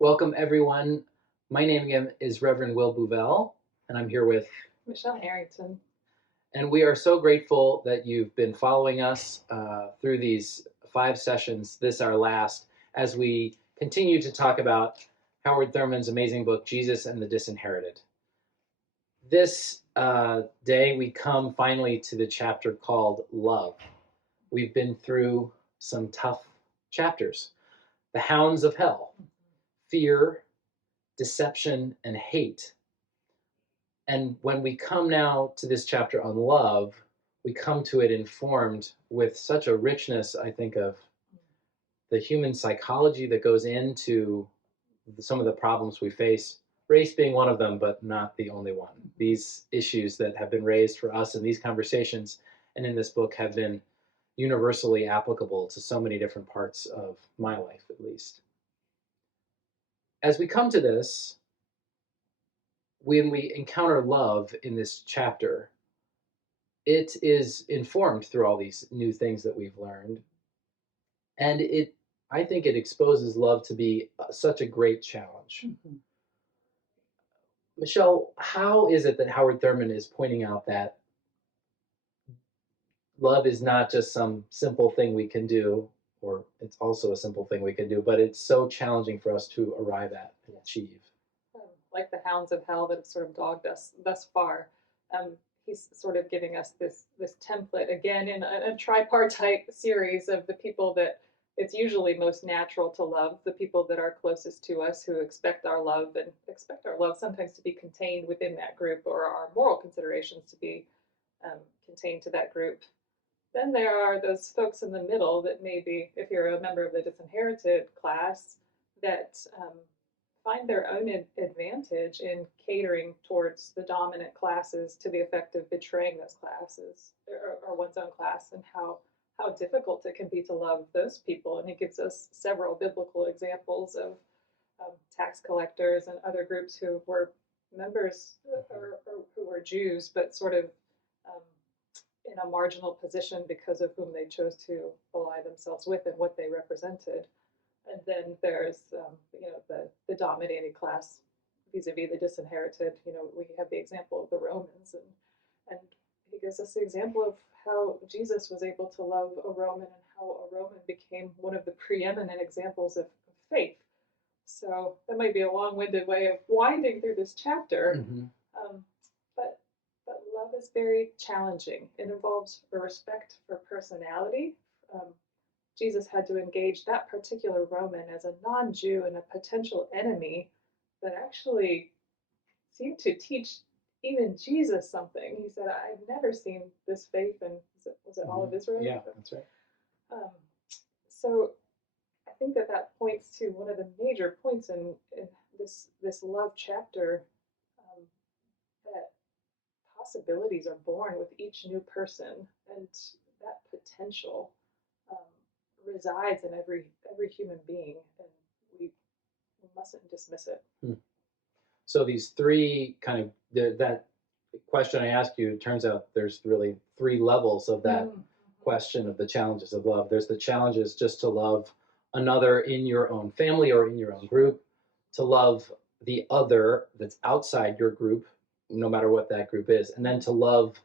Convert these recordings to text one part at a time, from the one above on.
Welcome, everyone. My name again is Reverend Will Bouvel, and I'm here with, Michelle Harrington. and we are so grateful that you've been following us through these 5 sessions, this our last, as we continue to talk about Howard Thurman's amazing book, Jesus and the Disinherited. This day, we come finally to the chapter called Love. We've been through some tough chapters. The hounds of hell, fear, deception, and hate. And when we come now to this chapter on love, we come to it informed with such a richness, I think, of the human psychology that goes into some of the problems we face, race being one of them, but not the only one. These issues that have been raised for us in these conversations and in this book have been universally applicable to so many different parts of my life, at least. As we come to this, when we encounter love in this chapter, it is informed through all these new things that we've learned. And I think it exposes love to be such a great challenge. Mm-hmm. Michelle, how is it that Howard Thurman is pointing out that love is not just some simple thing we can do, or it's also a simple thing we can do, but it's so challenging for us to arrive at and achieve? Like the hounds of hell that have sort of dogged us thus far. He's sort of giving us this template again in a tripartite series of the people that it's usually most natural to love, the people that are closest to us who expect our love and expect our love sometimes to be contained within that group, or our moral considerations to be contained to that group. Then there are those folks in the middle that maybe, if you're a member of the Disinherited class, that find their own advantage in catering towards the dominant classes to the effect of betraying those classes, or one's own class, and how difficult it can be to love those people. And he gives us several biblical examples of tax collectors and other groups who were members or who were Jews, but sort of in a marginal position because of whom they chose to ally themselves with and what they represented. And then there's, the dominating class vis-a-vis the disinherited. We have the example of the Romans, and he gives us the example of how Jesus was able to love a Roman and how a Roman became one of the preeminent examples of faith. So that might be a long-winded way of winding through this chapter, mm-hmm. But love is very challenging. It involves a respect for personality. Jesus had to engage that particular Roman as a non-Jew and a potential enemy that actually seemed to teach even Jesus something. He said, I've never seen this faith, and was it all of Israel? Yeah, that's right. So I think that points to one of the major points in this love chapter, that possibilities are born with each new person, and that potential resides in every human being, and we mustn't dismiss it. So these three kind of that question I asked you, it turns out there's really 3 levels of that question of the challenges of love. There's the challenges just to love another in your own family or in your own group, to love the other that's outside your group, no matter what that group is, and then to love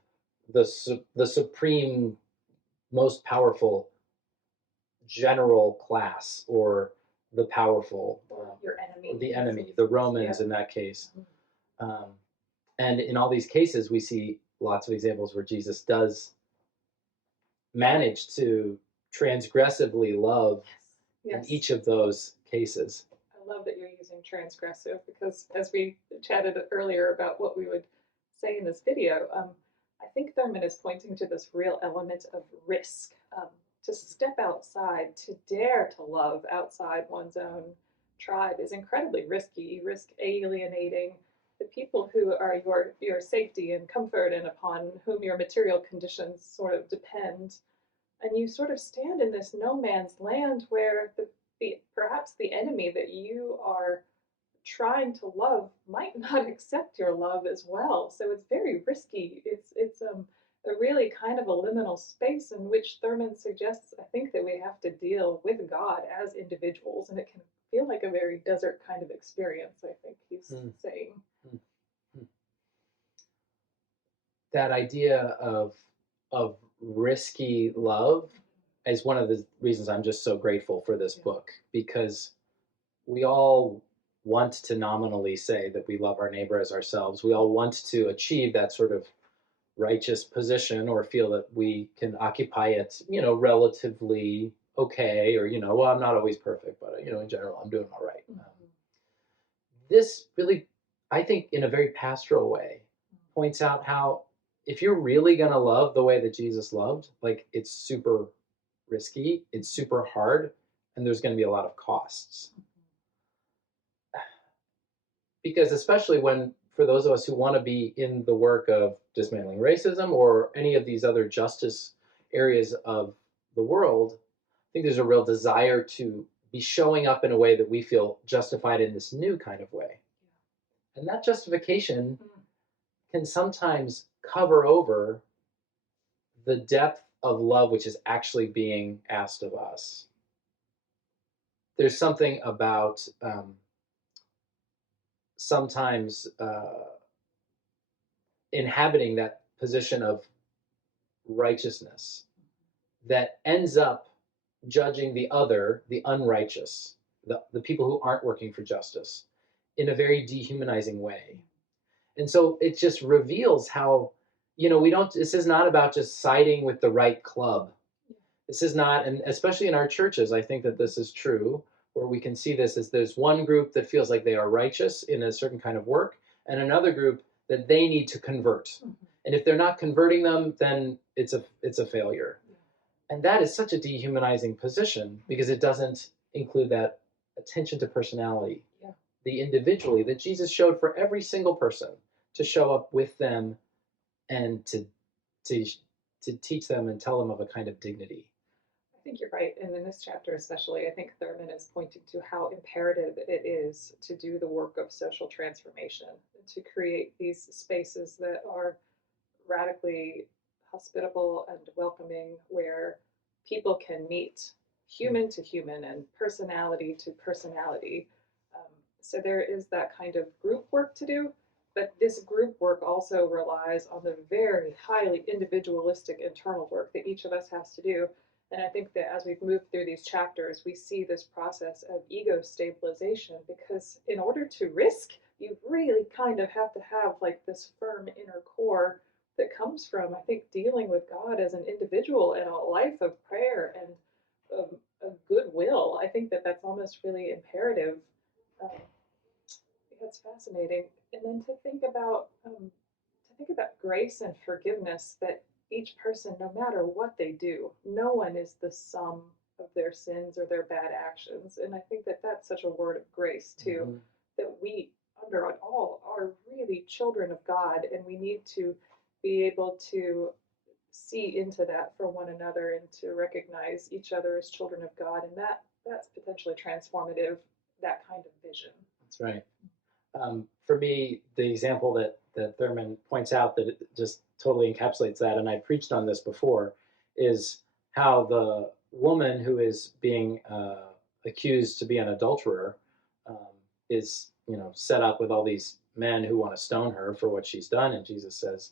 the supreme, most powerful general class, or the powerful, your enemy, the enemy, the Romans, in that case. And in all these cases, we see lots of examples where Jesus does manage to transgressively love in each of those cases. I love that you're using transgressive, because as we chatted earlier about what we would say in this video, I think Thurman is pointing to this real element of risk. To step outside, to dare to love outside one's own tribe is incredibly risky. You risk alienating the people who are your safety and comfort, and upon whom your material conditions sort of depend. And you sort of stand in this no man's land where perhaps the enemy that you are trying to love might not accept your love as well. So it's very risky. It's a really kind of a liminal space in which Thurman suggests, I think, that we have to deal with God as individuals, and it can feel like a very desert kind of experience, I think he's saying. That idea of risky love is one of the reasons I'm just so grateful for this book, because we all want to nominally say that we love our neighbor as ourselves. We all want to achieve that sort of righteous position or feel that we can occupy it, relatively okay, or, well, I'm not always perfect, but, in general, I'm doing all right. This really, I think, in a very pastoral way, points out how if you're really going to love the way that Jesus loved, like, it's super risky, it's super hard, and there's going to be a lot of costs. Because especially when, for those of us who want to be in the work of dismantling racism or any of these other justice areas of the world, I think there's a real desire to be showing up in a way that we feel justified in this new kind of way. And that justification can sometimes cover over the depth of love which is actually being asked of us. There's something about sometimes inhabiting that position of righteousness that ends up judging the other, the unrighteous, the people who aren't working for justice, in a very dehumanizing way. And so it just reveals how, this is not about just siding with the right club. This is not, and especially in our churches, I think that this is true, where we can see this as there's one group that feels like they are righteous in a certain kind of work, and another group that they need to convert. And if they're not converting them, then it's a failure. And that is such a dehumanizing position, because it doesn't include that attention to personality, the individually that Jesus showed for every single person, to show up with them and to teach them and tell them of a kind of dignity. I think you're right. And in this chapter especially, I think Thurman is pointing to how imperative it is to do the work of social transformation, to create these spaces that are radically hospitable and welcoming, where people can meet human to human and personality to personality. So there is that kind of group work to do, but this group work also relies on the very highly individualistic internal work that each of us has to do. And I think that as we've moved through these chapters, we see this process of ego stabilization, because in order to risk, you really kind of have to have like this firm inner core that comes from, I think, dealing with God as an individual and a life of prayer and of goodwill. I think that that's almost really imperative. That's fascinating. And then to think about grace and forgiveness, that each person, no matter what they do, no one is the sum of their sins or their bad actions. And I think that that's such a word of grace too, that we under it all are really children of God, and we need to be able to see into that for one another and to recognize each other as children of God, and that's potentially transformative, that kind of vision. That's right. For me, the example that Thurman points out that it just totally encapsulates that, and I preached on this before, is how the woman who is being accused to be an adulterer is, set up with all these men who want to stone her for what she's done, and Jesus says,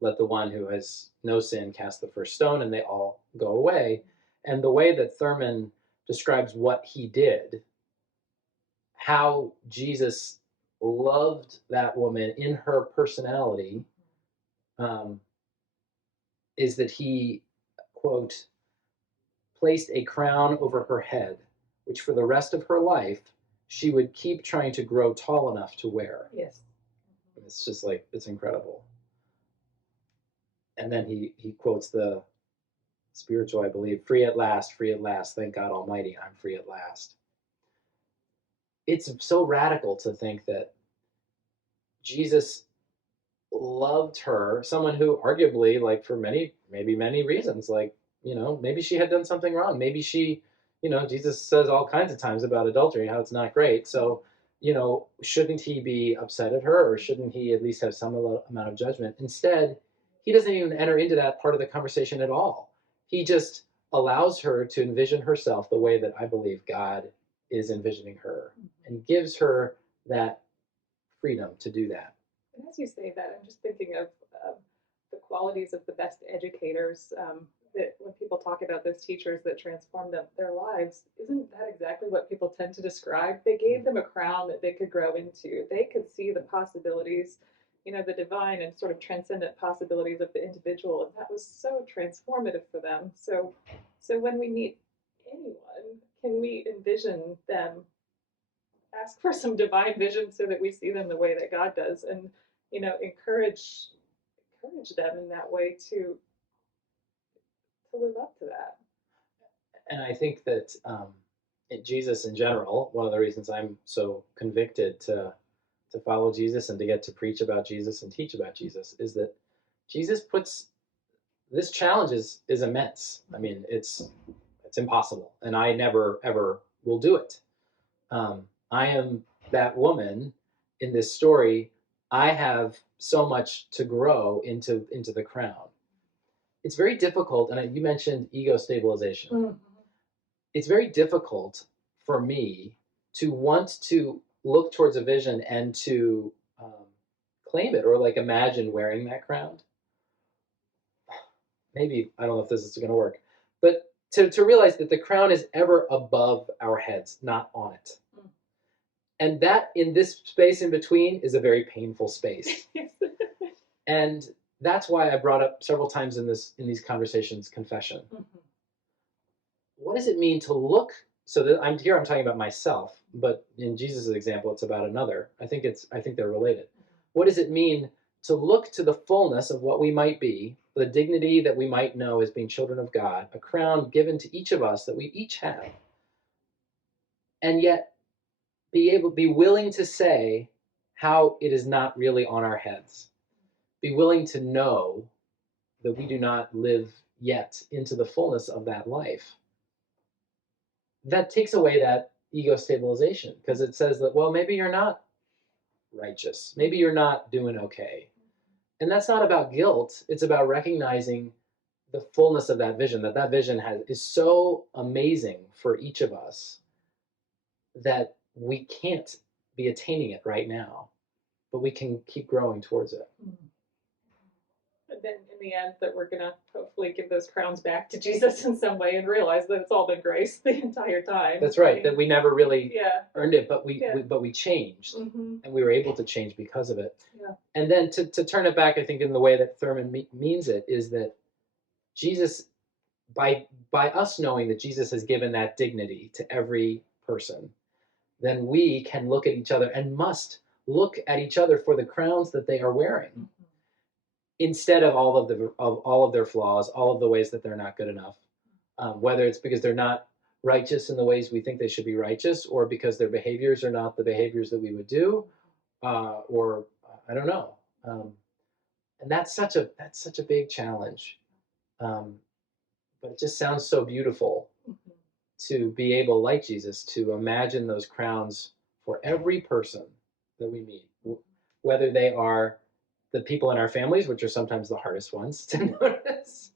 let the one who has no sin cast the first stone, and they all go away. And the way that Thurman describes what he did, how Jesus loved that woman in her personality, is that he, quote, placed a crown over her head, which for the rest of her life she would keep trying to grow tall enough to wear. Yes. It's just like, it's incredible. And then he quotes the spiritual, I believe, free at last, thank God Almighty, I'm free at last. It's so radical to think that Jesus loved her, someone who arguably, like, for many reasons, like, maybe she had done something wrong. Maybe she, Jesus says all kinds of times about adultery, how it's not great. So, shouldn't he be upset at her, or shouldn't he at least have some amount of judgment? Instead, he doesn't even enter into that part of the conversation at all. He just allows her to envision herself the way that I believe God is envisioning her, and gives her that freedom to do that. And as you say that, I'm just thinking of the qualities of the best educators. That when people talk about those teachers that transformed their lives, isn't that exactly what people tend to describe? They gave them a crown that they could grow into. They could see the possibilities, the divine and sort of transcendent possibilities of the individual, and that was so transformative for them. So when we meet anyone, can we envision them, ask for some divine vision so that we see them the way that God does, and encourage them in that way to live up to that. And I think that Jesus in general, one of the reasons I'm so convicted to follow Jesus and to get to preach about Jesus and teach about Jesus, is that Jesus puts this challenge is immense. I mean, it's impossible, and I never ever will do it. I am that woman in this story. I have so much to grow into the crown. It's very difficult, and you mentioned ego stabilization. Mm-hmm. It's very difficult for me to want to look towards a vision and to claim it, or like imagine wearing that crown. Maybe, I don't know if this is going to work, but to realize that the crown is ever above our heads, not on it. Mm. And that, in this space in between, is a very painful space. And that's why I brought up several times in these conversations confession. Mm-hmm. What does it mean to look? So that I'm talking about myself, but in Jesus' example, it's about another. I think they're related. Mm-hmm. What does it mean to look to the fullness of what we might be, the dignity that we might know as being children of God, a crown given to each of us that we each have, and yet be willing to say how it is not really on our heads. Be willing to know that we do not live yet into the fullness of that life. That takes away that ego stabilization, because it says that, well, maybe you're not righteous. Maybe you're not doing okay. And that's not about guilt. It's about recognizing the fullness of that vision, that vision is so amazing for each of us that we can't be attaining it right now, but we can keep growing towards it. Mm-hmm. And then in the end, that we're going to hopefully give those crowns back to Jesus in some way and realize that it's all been grace the entire time. That's right, that we never really earned it, but we changed, mm-hmm. and we were able to change because of it. Yeah. And then to turn it back, I think in the way that Thurman means it, is that Jesus, by us knowing that Jesus has given that dignity to every person, then we can look at each other and must look at each other for the crowns that they are wearing. Mm-hmm. Instead of all of their flaws, all of the ways that they're not good enough, whether it's because they're not righteous in the ways we think they should be righteous, or because their behaviors are not the behaviors that we would do, or I don't know. And that's such a big challenge, but it just sounds so beautiful, mm-hmm. to be able, like Jesus, to imagine those crowns for every person that we meet, whether they are the people in our families, which are sometimes the hardest ones to notice,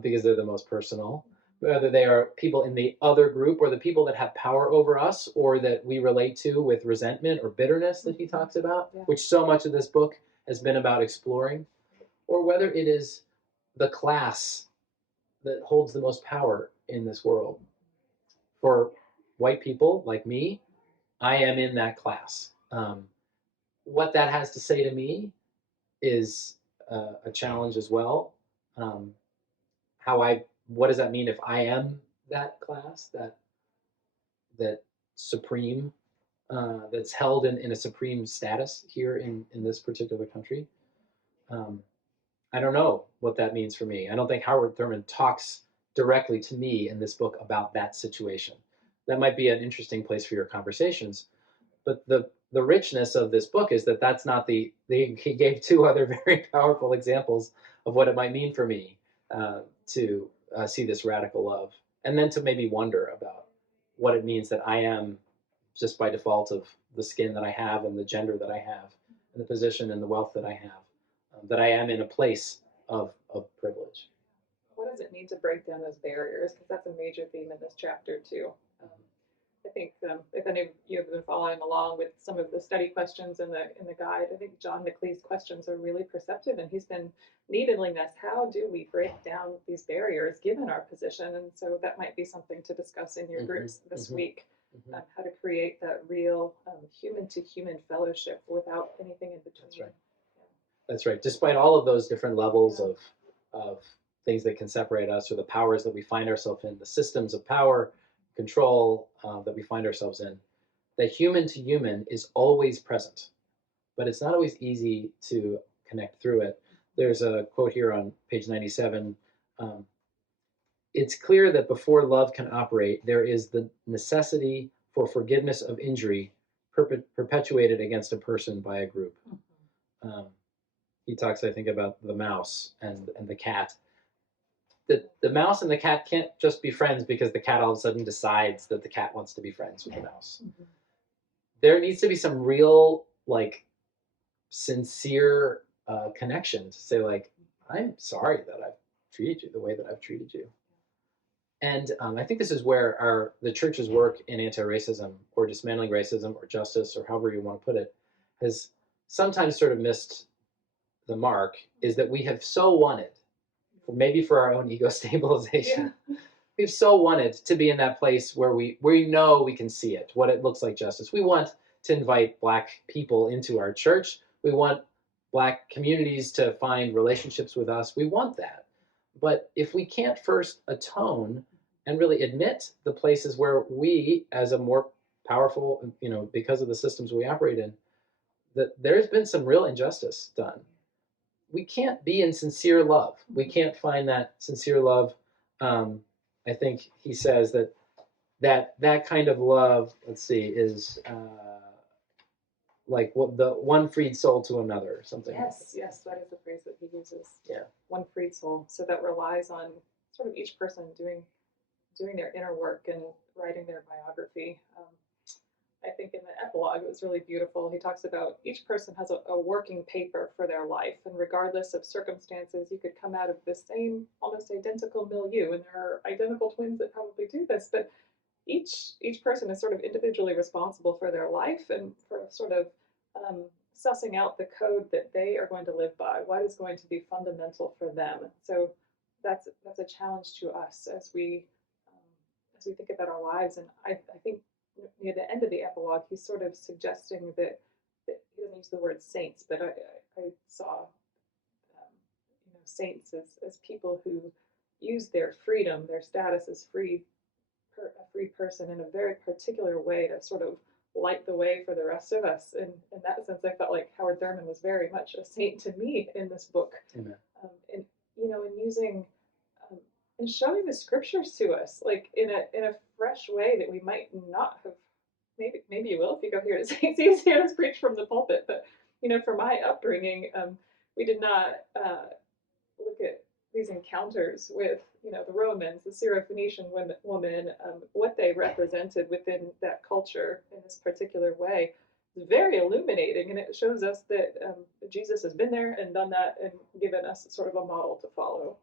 because they're the most personal, whether they are people in the other group, or the people that have power over us, or that we relate to with resentment or bitterness that he talks about, which so much of this book has been about exploring, or whether it is the class that holds the most power in this world. For white people like me, I am in that class. What that has to say to me is a challenge as well. What does that mean if I am that class, that supreme, that's held in a supreme status here in this particular country? I don't know what that means for me. I don't think Howard Thurman talks directly to me in this book about that situation. That might be an interesting place for your conversations, but the richness of this book is that that's not he gave two other very powerful examples of what it might mean for me to see this radical love, and then to maybe wonder about what it means that I am, just by default of the skin that I have and the gender that I have and the position and the wealth that I have, that I am in a place of privilege. What does it mean to break down those barriers? Because that's a major theme in this chapter too. I think if any of you have been following along with some of the study questions in the guide, I think John McLee's questions are really perceptive, and he's been needling us. How do we break down these barriers given our position? And so that might be something to discuss in your groups this week. How to create that real human-to-human fellowship without anything in between. That's right. That's right. Despite all of those different levels of things that can separate us, or the powers that we find ourselves in, the systems of power, control that we find ourselves in, the human to human is always present, but it's not always easy to connect through it. There's a quote here on page 97. It's clear that before love can operate, there is the necessity for forgiveness of injury perpetuated against a person by a group. He talks, I think, about the mouse and the cat. The mouse and the cat can't just be friends because the cat all of a sudden decides that the cat wants to be friends with the mouse. There needs to be some real, like, sincere connection to say, like, I'm sorry that I've treated you the way that I've treated you. And I think this is where the church's work in anti-racism or dismantling racism or justice, or however you want to put it, has sometimes sort of missed the mark, is that we have so wanted, maybe for our own ego stabilization, we've so wanted to be in that place where we know we can see it, what it looks like justice. We want to invite Black people into our church. We want Black communities to find relationships with us. We want that. But if we can't first atone and really admit the places where we, as a more powerful, because of the systems we operate in, that there's been some real injustice done. We can't be in sincere love. We can't find that sincere love. I think he says that kind of love, let's see, is like what the one freed soul to another, or something. Yes, that is the phrase that he uses. Yeah. One freed soul. So that relies on sort of each person doing their inner work and writing their biography. I think in the epilogue, it was really beautiful. He talks about each person has a working paper for their life, and regardless of circumstances, you could come out of the same, almost identical milieu, and there are identical twins that probably do this, but each person is sort of individually responsible for their life and for sort of sussing out the code that they are going to live by, what is going to be fundamental for them. So that's a challenge to us as we think about our lives. And I think near the end of the epilogue, he's sort of suggesting that he doesn't use the word saints, but I saw saints as people who use their freedom, their status as a free person, in a very particular way to sort of light the way for the rest of us. And in that sense, I felt like Howard Thurman was very much a saint to me in this book. Amen. And in using and showing the scriptures to us, like in a fresh way that we might not have. Maybe you will if you go here to St. Cecilia's preach from the pulpit. But for my upbringing, we did not look at these encounters with the Romans, the Syrophoenician woman, what they represented within that culture in this particular way. It's very illuminating, and it shows us that Jesus has been there and done that and given us sort of a model to follow.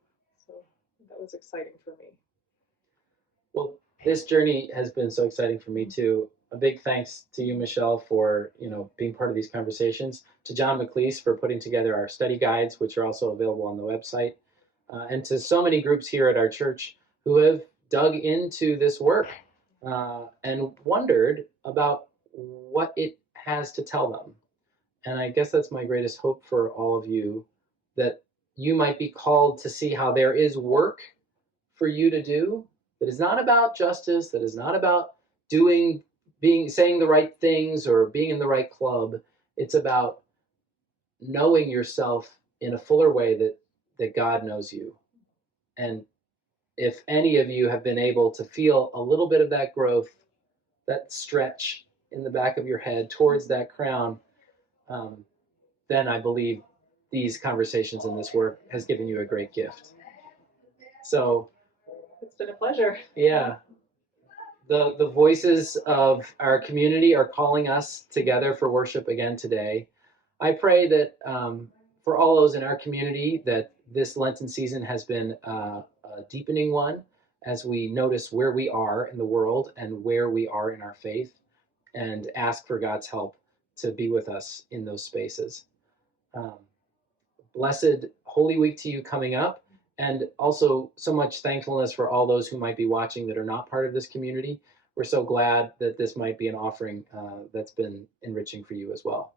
So that was exciting for me. Well, this journey has been so exciting for me too. A big thanks to you, Michelle, for being part of these conversations. To John McLeese for putting together our study guides, which are also available on the website. And to so many groups here at our church who have dug into this work and wondered about what it has to tell them. And I guess that's my greatest hope for all of you, that you might be called to see how there is work for you to do that is not about justice, that is not about saying the right things or being in the right club. It's about knowing yourself in a fuller way that God knows you. And if any of you have been able to feel a little bit of that growth, that stretch in the back of your head towards that crown, then I believe these conversations and this work has given you a great gift. So it's been a pleasure. Yeah. The voices of our community are calling us together for worship again today. I pray that for all those in our community, that this Lenten season has been a deepening one as we notice where we are in the world and where we are in our faith, and ask for God's help to be with us in those spaces. Blessed Holy Week to you coming up, and also so much thankfulness for all those who might be watching that are not part of this community. We're so glad that this might be an offering that's been enriching for you as well.